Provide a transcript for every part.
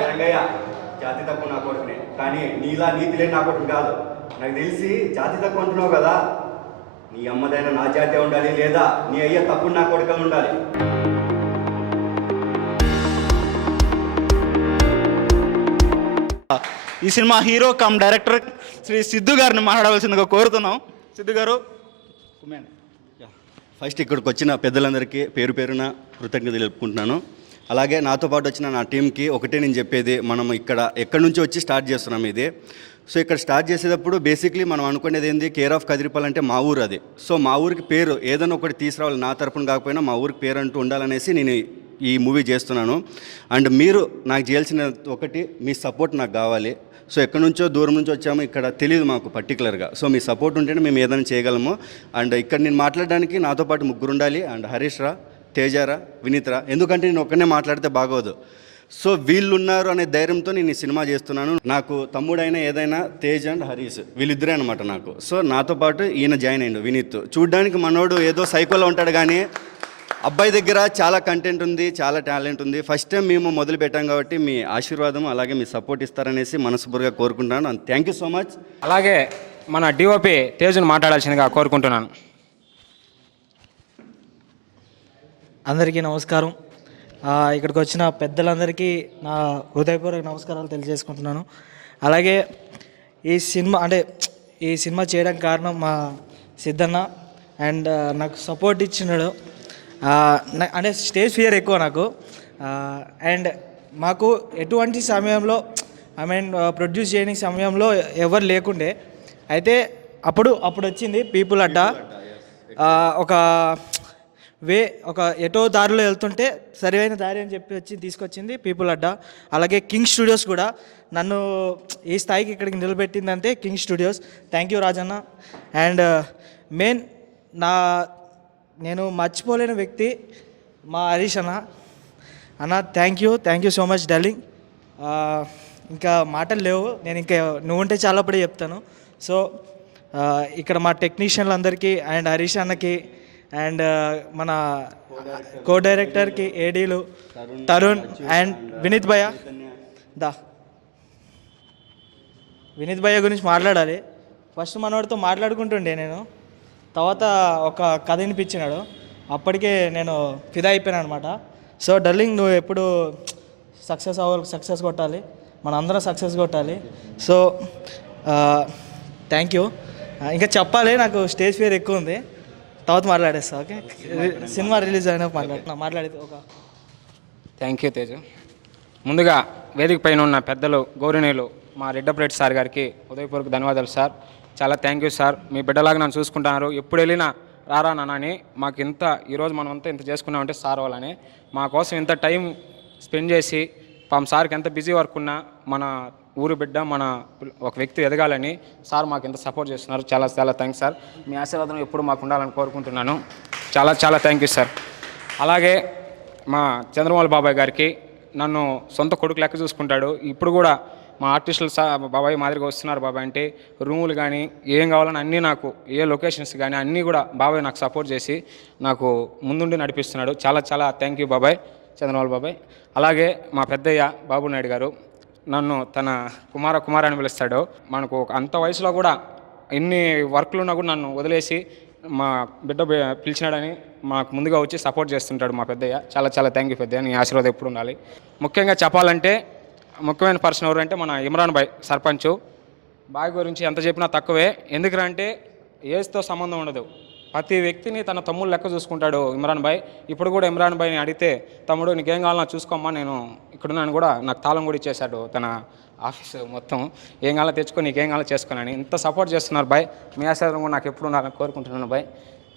రంగయ్య జాతి తక్కువ నా కొడుకునే, కానీ నీలా నీతి లేని నా కొడుకు కాదు. నాకు తెలిసి జాతి తక్కువ అంటున్నావు కదా, నీ అమ్మదైనా నా జాతే ఉండాలి, లేదా నీ అయ్య తప్పుడు నా కొడుకులు ఉండాలి. ఈ సినిమా hero cum director Sri Siddhu గారిని మాట్లాడవలసిందిగా కోరుతున్నాం. సిద్ధు గారు. ఫస్ట్ ఇక్కడికి వచ్చిన పెద్దలందరికీ పేరు పేరున కృతజ్ఞతలు తెలుపుకుంటున్నాను. అలాగే నాతో పాటు వచ్చిన నా టీంకి ఒకటే నేను చెప్పేది, మనం ఎక్కడి నుంచి వచ్చి స్టార్ట్ చేస్తున్నాం ఇది. సో ఇక్కడ స్టార్ట్ చేసేటప్పుడు బేసిక్లీ మనం అనుకునేది ఏంది, కేర్ ఆఫ్ కదిరిపల్లి అంటే మా ఊరు అది. సో మా ఊరికి పేరు ఏదైనా ఒకటి తీసుకురావాలి, నా తరపున కాకపోయినా మా ఊరికి పేరు అంటూ ఉండాలనేసి నేను ఈ మూవీ చేస్తున్నాను. అండ్ మీరు నాకు చేయాల్సిన ఒకటి, మీ సపోర్ట్ నాకు కావాలి. సో ఎక్కడి నుంచో దూరం నుంచి వచ్చాము, ఇక్కడ తెలియదు మాకు పర్టికులర్గా. సో మీ సపోర్ట్ ఉంటేనే మేము ఏదైనా చేయగలము. అండ్ ఇక్కడ నేను మాట్లాడడానికి నాతో పాటు ముగ్గురు ఉండాలి. అండ్ హరీష్ రా, తేజారా, వినీత్రా. ఎందుకంటే నేను ఒక్కనే మాట్లాడితే బాగోదు. సో వీళ్ళు ఉన్నారు అనే ధైర్యంతో నేను ఈ సినిమా చేస్తున్నాను. నాకు తమ్ముడైనా ఏదైనా తేజ్ అండ్ హరీష్ వీళ్ళిద్దరే అనమాట నాకు. సో నాతో పాటు ఈయన జాయిన్ అయ్యిండు వినీత్. చూడ్డానికి మనోడు ఏదో సైకోలో ఉంటాడు, కానీ అబ్బాయి దగ్గర చాలా కంటెంట్ ఉంది, చాలా టాలెంట్ ఉంది. ఫస్ట్ టైం మేము మొదలు పెట్టాం కాబట్టి మీ ఆశీర్వాదం అలాగే మీ సపోర్ట్ ఇస్తారనేసి మనస్ఫూర్తిగా కోరుకుంటున్నాను. And thank you so much. అలాగే మన డిఓపి తేజ్ను మాట్లాడాల్సిందిగా కోరుకుంటున్నాను. అందరికీ నమస్కారం. ఇక్కడికి వచ్చిన పెద్దలందరికీ నా హృదయపూర్వక నమస్కారాలు తెలియజేసుకుంటున్నాను. అలాగే ఈ సినిమా చేయడానికి కారణం మా సిద్ధన్న. అండ్ నాకు సపోర్ట్ ఇచ్చినాడు. అంటే స్టేజ్ ఫియర్ ఎక్కువ నాకు. అండ్ మాకు ఎటువంటి సమయంలో ప్రొడ్యూస్ చేయని సమయంలో ఎవరు లేకుండే. అయితే అప్పుడు వచ్చింది పీపుల్ అడ్డా. ఒక ఎటో దారిలో వెళ్తుంటే సరైన దారి అని చెప్పి తీసుకొచ్చింది పీపుల్ అడ్డా. అలాగే కింగ్ స్టూడియోస్ కూడా నన్ను ఈ స్థాయికి ఇక్కడికి నిలబెట్టిందంటే King Studios. Thank you Rajanna. And main నేను మర్చిపోలేని వ్యక్తి మా హరీష్ అన్న. Thank you so much darling. ఇంకా మాటలు లేవు, నేను ఇంకా నువ్వు ఉంటే చాలా అప్పుడే చెప్తాను. సో ఇక్కడ మా టెక్నీషియన్లందరికీ అండ్ హరీష్ అన్నకి అండ్ మన కో డైరెక్టర్కి ఏడీలు తరుణ్ అండ్ వినీత్ భయ్య. వినీత్ భయ్య గురించి మాట్లాడాలి. ఫస్ట్ మనవాడితో మాట్లాడుకుంటుండే నేను, తర్వాత ఒక కథ వినిపించినాడు, అప్పటికే నేను ఫిదా అయిపోయాను అనమాట. సో డార్లింగ్, నువ్వు ఎప్పుడు సక్సెస్ కొట్టాలి, మన అందరం సక్సెస్ కొట్టాలి. So thank you. ఇంకా చెప్పాలి, నాకు స్టేజ్ ఫియర్ ఎక్కువ ఉంది, తర్వాత మాట్లాడేస్తా. ఓకే, సినిమా రిలీజ్ అయినా మాట్లాడేది ఒక థ్యాంక్ యూ తేజు. ముందుగా వేదిక పైన ఉన్న పెద్దలు గౌరవనీయులు మా రెడ్డప్రెడ్డి సార్ గారికి ఉదయపూర్వక ధన్యవాదాలు సార్. చాలా థ్యాంక్ యూ సార్. మీ బిడ్డలాగా నన్ను చూసుకుంటున్నారు. ఎప్పుడు వెళ్ళినా రారా నాని, మాకు ఈరోజు మనం అంతా ఇంత చేసుకున్నామంటే సార్ వాళ్ళని మా కోసం ఇంత టైం స్పెండ్ చేసి, పాపం సార్కి ఎంత బిజీ వర్క్ ఉన్నా మన ఊరు బిడ్డ, మన ఒక వ్యక్తి ఎదగాలని సార్ మాకు ఎంత సపోర్ట్ చేస్తున్నారు. చాలా చాలా థ్యాంక్స్ సార్. మీ ఆశీర్వాదం ఎప్పుడు మాకు ఉండాలని కోరుకుంటున్నాను. చాలా చాలా థ్యాంక్ యూ సార్. అలాగే మా చంద్రమౌళి బాబాయ్ గారికి, నన్ను సొంత కొడుకు లెక్క చూసుకుంటాడు. ఇప్పుడు కూడా మా ఆర్టిస్టులు బాబాయ్ మాదిరిగా వస్తున్నారు బాబాయ్ అంటే, రూములు కానీ ఏం కావాలని అన్నీ, నాకు ఏ లొకేషన్స్ కానీ అన్నీ కూడా బాబాయ్ నాకు సపోర్ట్ చేసి నాకు ముందుండి నడిపిస్తున్నాడు. చాలా చాలా థ్యాంక్ యూ బాబాయ్, చంద్రమౌళి బాబాయ్. అలాగే మా పెద్దయ్య బాబు నాయుడు గారు నన్ను తన కుమార అని పిలుస్తాడు. మనకు అంత వయసులో కూడా ఎన్ని వర్క్లు ఉన్నా కూడా నన్ను వదిలేసి మా బిడ్డ పిలిచినాడని మాకు ముందుగా వచ్చి సపోర్ట్ చేస్తుంటాడు మా పెద్దయ్య. చాలా చాలా థ్యాంక్ యూ పెద్దయ్య, నీ ఆశీర్వాదం ఎప్పుడు ఉండాలి. ముఖ్యంగా చెప్పాలంటే ముఖ్యమైన పర్సన్ ఎవరు అంటే మన ఇమ్రాన్ భాయ్ సర్పంచ్. బాయ్ గురించి ఎంత చెప్పినా తక్కువే. ఎందుకంటే ఏజ్తో సంబంధం ఉండదు, ప్రతి వ్యక్తిని తన తమ్ముడు లెక్క చూసుకుంటాడు ఇమ్రాన్ భాయ్. ఇప్పుడు కూడా ఇమ్రాన్ భాయ్ని అడిగితే, తమ్ముడు నీకేం కావాలన్నా చూసుకోమ్మా, నేను ఇక్కడున్నాను కూడా, నాకు తాళం కూడా ఇచ్చేశాడు తన ఆఫీసు మొత్తం, ఏం కావాలో తెచ్చుకో, నీకేం కావాలో చేసుకోనని ఇంత సపోర్ట్ చేస్తున్నారు బాయ్. మీ ఆశీర్వాదం కూడా నాకు ఎప్పుడు ఉండాలని కోరుకుంటున్నాను బాయ్.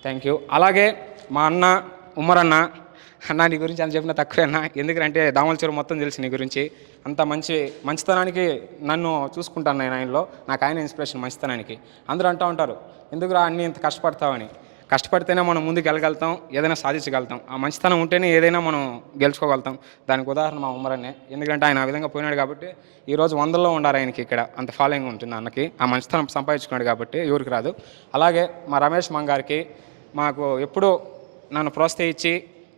Thank you. అలాగే మా అన్న ఉమ్మరన్న, నీ గురించి అని చెప్పిన తక్కువే అన్న. ఎందుకంటే దామలచెరు మొత్తం తెలిసి నీ గురించి. అంత మంచితనానికి నన్ను చూసుకుంటాను నేను ఆయనలో. నాకు ఆయన ఇన్స్పిరేషన్ మంచితనానికి. అందరూ అంటూ ఉంటారు, ఎందుకురా అన్నీ ఇంత కష్టపడతావని. కష్టపడితేనే మనం ముందుకు వెళ్ళగలుగుతాం, ఏదైనా సాధించగలుగుతాం. ఆ మంచితనం ఉంటేనే ఏదైనా మనం గెలుచుకోగలుగుతాం. దానికి ఉదాహరణ మా ఉమ్మరన్నే. ఎందుకంటే ఆయన ఆ విధంగా పోయినాడు కాబట్టి ఈరోజు 100లో ఉండారు ఆయనకి. ఇక్కడ అంత ఫాలోయింగ్ ఉంటుంది అన్నకి. ఆ మంచితనం సంపాదించుకున్నాడు కాబట్టి ఎవరికి రాదు. అలాగే మా రమేష్ మంగారికి, మాకు ఎప్పుడూ నన్ను ప్రోత్సహించి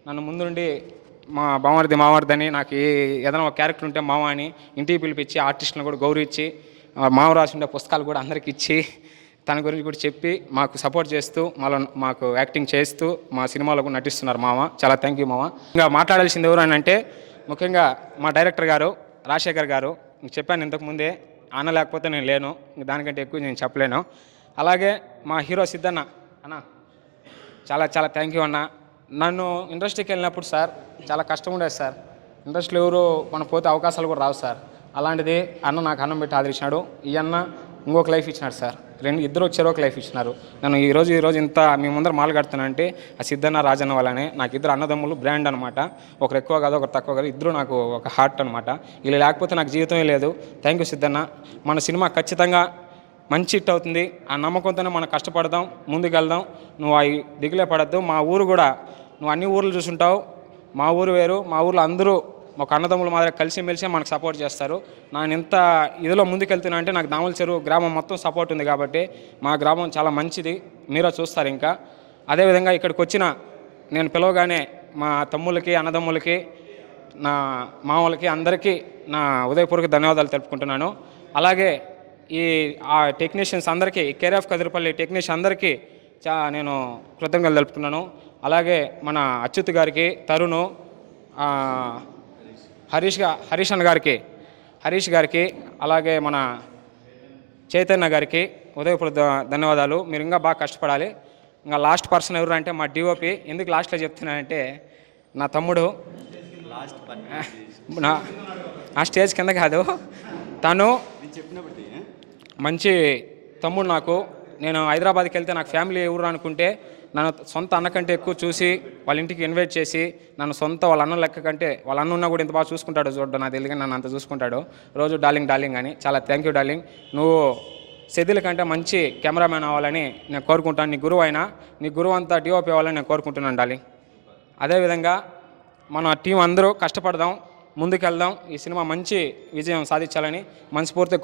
నన్ను ముందుండి మా బామర్ది అని నాకు ఏదైనా ఒక క్యారెక్టర్ ఉంటే మామ అని ఇంటికి పిలిపించి ఆర్టిస్టులను కూడా గౌరవించి మామ రాసి ఉండే పుస్తకాలు కూడా అందరికి ఇచ్చి తన గురించి కూడా చెప్పి మాకు సపోర్ట్ చేస్తూ మాకు యాక్టింగ్ చేస్తూ మా సినిమాలో కూడా నటిస్తున్నారు మామ. చాలా థ్యాంక్ యూ మామ. ఇంకా మాట్లాడాల్సింది ఎవరు అని అంటే ముఖ్యంగా మా డైరెక్టర్ గారు రాజశేఖర్ గారు. మీకు చెప్పాను ఇంతకుముందే, అన్న లేకపోతే నేను లేను, దానికంటే ఎక్కువ నేను చెప్పలేను. అలాగే మా హీరో సిద్ధన్న అన్న, చాలా చాలా థ్యాంక్ యూ అన్న. నన్ను ఇండస్ట్రీకి వెళ్ళినప్పుడు సార్ చాలా కష్టం ఉండేది సార్. ఇండస్ట్రీలో ఎవరు మనం పోతే అవకాశాలు కూడా రావు సార్. అలాంటిది అన్న నాకు అన్నం పెట్టి ఆదరించినాడు. ఈ అన్న ఇంకొక లైఫ్ ఇచ్చినాడు సార్. ఇద్దరు చెరో ఒక లైఫ్ ఇచ్చినారు. నేను ఈరోజు ఇంత మీ ముందర మాలు కడుతున్నానంటే ఆ సిద్ధన్న రాజన్న వాళ్ళనే. నాకు ఇద్దరు అన్నదమ్ములు బ్రాండ్ అనమాట. ఒకరు ఎక్కువ కాదు, ఒకరు తక్కువ కాదు, ఇద్దరు నాకు ఒక హార్ట్ అనమాట. వీళ్ళు లేకపోతే నాకు జీవితమే లేదు. Thank you Siddhanna. మన సినిమా ఖచ్చితంగా మంచి హిట్ అవుతుంది. ఆ నమ్మకంతోనే మనం కష్టపడదాం, ముందుకెళ్దాం. నువ్వు అవి దిగులే పడద్దు. మా ఊరు కూడా నువ్వు అన్ని ఊర్లు చూసుంటావు. మా ఊరు వేరు. మా ఊర్లో అందరూ ఒక అన్నదమ్ముల మాదిరి కలిసిమెలిసి మనకు సపోర్ట్ చేస్తారు. నేను ఎంత ఇదిలో ముందుకెళ్తున్నా అంటే నాకు దామల చెరువు గ్రామం మొత్తం సపోర్ట్ ఉంది కాబట్టి మా గ్రామం చాలా మంచిది. మీరే చూస్తారు. ఇంకా అదేవిధంగా ఇక్కడికి వచ్చిన నేను పిలవగానే మా తమ్ముళ్ళకి అన్నదమ్ములకి నా మామూలకి అందరికీ నా ఉదయపూర్వక ధన్యవాదాలు తెలుపుకుంటున్నాను. అలాగే ఆ టెక్నీషియన్స్ అందరికీ, కేఆర్ఎఫ్ కదిరిపల్లి టెక్నీషియన్ అందరికీ నేను కృతజ్ఞతలు తెలుపుతున్నాను. అలాగే మన అచ్యుత్ గారికి, తరుణ్, హరీష్ గారికి, అలాగే మన చైతన్య గారికి ఉదయపూర్వక ధన్యవాదాలు. మీరు ఇంకా బాగా కష్టపడాలి. ఇంకా లాస్ట్ పర్సన్ ఎవరు అంటే మా డిఓపి. ఎందుకు లాస్ట్లో చెప్తున్నానంటే నా తమ్ముడు నా స్టేజ్ కింద కాదు, తను మంచి తమ్ముడు నాకు. నేను హైదరాబాద్కి వెళ్తే నాకు ఫ్యామిలీ ఎవరు అనుకుంటే నన్ను సొంత అన్న కంటే ఎక్కువ చూసి వాళ్ళ ఇంటికి ఇన్వైట్ చేసి నన్ను వాళ్ళ అన్న లెక్క కంటే వాళ్ళ అన్న ఉన్నా కూడా ఇంత బాగా చూసుకుంటాడు చూడడం నాకు తెలియదు, నన్ను అంత చూసుకుంటాడు రోజు. డార్లింగ్ అని. చాలా థ్యాంక్ యూ డార్లింగ్. నువ్వు సెదిల్ కంటే మంచి కెమెరామ్యాన్ అవ్వాలని నేను కోరుకుంటాను. నీ గురువు అయినా నీ గురువు అంతా డిఓపి అవ్వాలని నేను కోరుకుంటున్నాను డార్లింగ్. అదేవిధంగా మన టీం అందరూ కష్టపడదాం, ముందుకెళ్దాం. ఈ సినిమా మంచి విజయం సాధించాలని మనస్ఫూర్తిగా